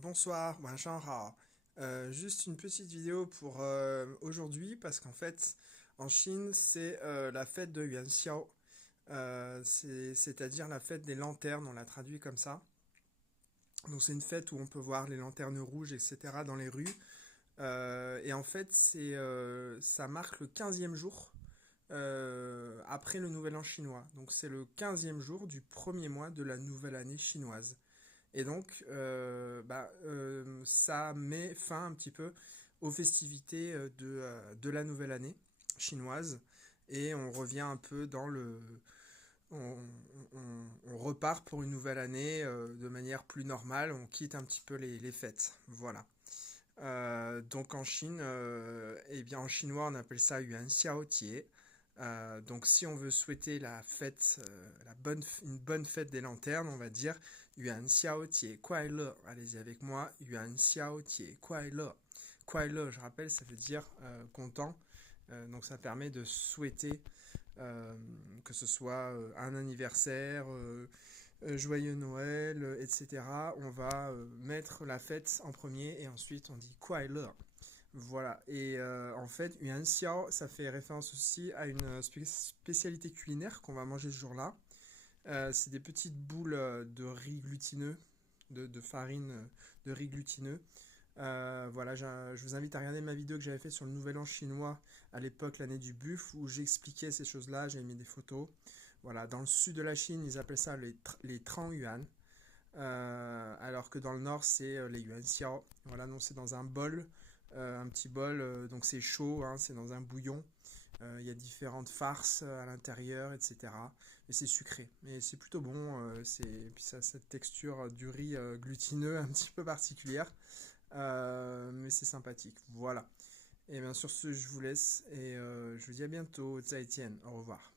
Bonsoir, 晚上好. Juste une petite vidéo pour aujourd'hui parce qu'en fait en Chine c'est la fête de Yuanxiao. C'est-à-dire la fête des lanternes, on l'a traduit comme ça. Donc c'est une fête où on peut voir les lanternes rouges, etc. dans les rues. Et en fait ça marque le 15e jour après le nouvel an chinois. Donc c'est le 15e jour du premier mois de la nouvelle année chinoise. Et donc, ça met fin un petit peu aux festivités de la nouvelle année chinoise. Et on revient un peu dans le... On repart pour une nouvelle année de manière plus normale. On quitte un petit peu les fêtes. Voilà. Donc en Chine, eh bien en chinois on appelle ça Yuan Xiao Jie. Donc si on veut souhaiter la fête, une bonne fête des lanternes, on va dire Yuan Xiao Jie Kuai Le. Allez-y avec moi, Yuan Xiao Jie Kuai Le. Kuai Le, je rappelle, ça veut dire content. Donc ça permet de souhaiter que ce soit un anniversaire, joyeux Noël, etc. On va mettre la fête en premier et ensuite on dit Kuai Le. Voilà, et en fait, Yuan Xiao, ça fait référence aussi à une spécialité culinaire qu'on va manger ce jour-là. C'est des petites boules de riz glutineux, de farine de riz glutineux. Voilà, je vous invite à regarder ma vidéo que j'avais faite sur le Nouvel An chinois à l'époque, l'année du buffle, où j'expliquais ces choses-là, j'avais mis des photos. Voilà, dans le sud de la Chine, ils appellent ça les Trang Yuan. Alors que dans le nord, c'est les Yuan Xiao. Voilà, donc c'est dans un bol, un petit bol, donc c'est chaud, hein, c'est dans un bouillon. Il y a différentes farces à l'intérieur, etc. Mais c'est sucré. Mais c'est plutôt bon. Puis ça a cette texture du riz glutineux un petit peu particulière. Mais c'est sympathique. Voilà. Et bien sur ce, je vous laisse et je vous dis à bientôt. Zaijian. Au revoir.